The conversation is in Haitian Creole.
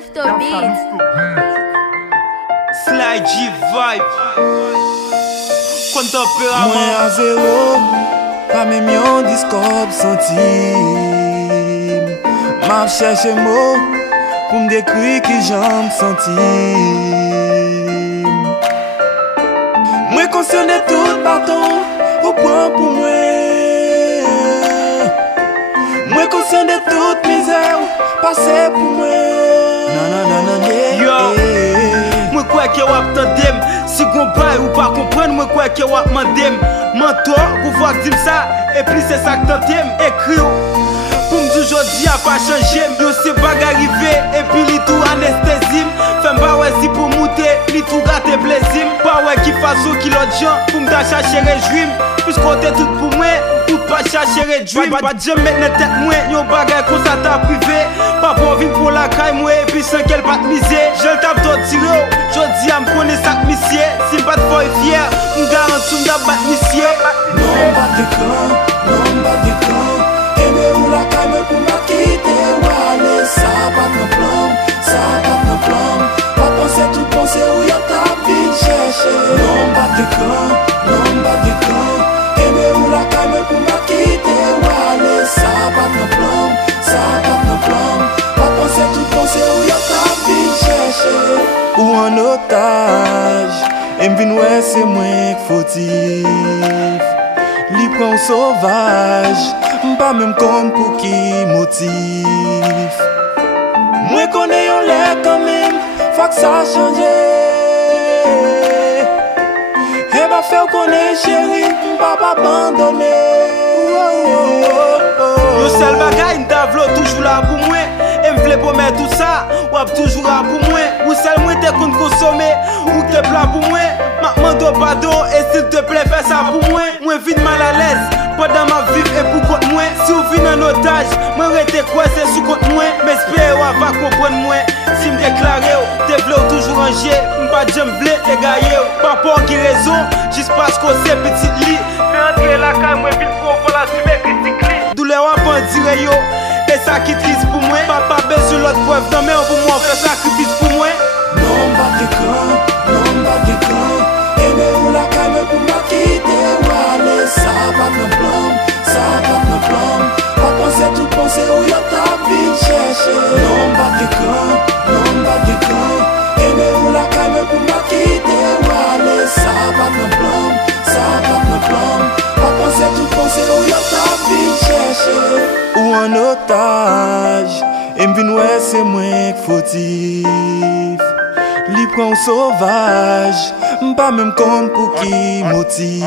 Lufto Beats. Sly G Vibe. Quando opera Mwen a zero, pa mèm yon diskop sentim. M'ap chèche mot pou m'dekri ki jan m'sentim. Mwen konsyone tout baton ou pran pou mwen. Mwen konsyone tout mizè ou pase pou mwen. Nanananan Yo, mwen kwa ke wap tandem. Si gon bay ou pa kompren, mwen kwa ke wap mandem. Mentor, kou fwa dim sa, e pli se sak tantem. Ekri ou, pou mdou jodi a pa chanjem. Yo se bag arrive, e pi li tou anestezim. Fem ba wè si pou moute, li tou gate plezim. Pa wè ki faso ki lot jan, pou mda chache rejouim. Pis kote tout pou mwen, tout pa chache rejouim. Pa jem met ne tet mwen, yon bagay kon sa ta prive. Pa pou vin pou la kay mwen, epi san kel pat mize. Jel tap to tire ou, jodi a mkone sak misye. Si mbat foy fier, mgarantou mda bat misye. non bat de kan, non bat de kan. Eme ou la kay mwen pou mba kite wale. Sa bat nan plan, sa bat nan plan. Pa pense tout pense ou yon tap vin chèche. Non bat de kan, non bat de kan. Eme ou la kay mwen pou mba kite wale. Sa bat nan plan, sa bat nan plan. Pa pense tout pense ou yon tap vin chèche. Ou an otaj, em vin wè se mwen fautif. Li pran sauvage, mpa mèm kon pou ki motif. Mwen kone yon lè kan mèm, fak sa chanje. E ba fè ou kone chéri, mpa pa abandonne. Yo sel bagay nda vlo toujou la pou mwen. E mvle pou mè tout sa, wap toujou la pou mwen. Ou sel mwen te kon konsome, ou te plan pou mwen. Makman do pardon, et s'il te plaît fè sa pou mwen. Mwen vide mal à l'aise, pendant ma viv et pou kont mwen. Si ou vin en otage, mwen rete kwa se sou kont mwen. M'espère ou va kompren mwen. Si m'deklare ou, te vle ou toujou ranger. M'pa jem vle te gaye ou. Pa por ki rezon, jis pas ko se petit li. Me entre la kay mwen vin pou pou la sume kritik li. Doule wap an dire yo, e sa ki triste pou mwen. Papa bezou lot preuve nan men pou mwen fè sakrifis pou mwen. Non bat de kan, non bat de kan. Eme ou la kay mwen pou mba kite wale. Sa bat nan plan, sa bat nan plan. Pa pense tout pense ou yon tap vin chèche. Non bat de kan, non bat de kan. Eme ou la kay mwen pou mba kite wale. Sa bat nan plan, sa bat nan plan. Pa pense tout pense ou yon tap vin chèche. Ou an otaj, em vin wè se mwen fautif. Li pran sauvage, mpa mèm kon pou ki motif.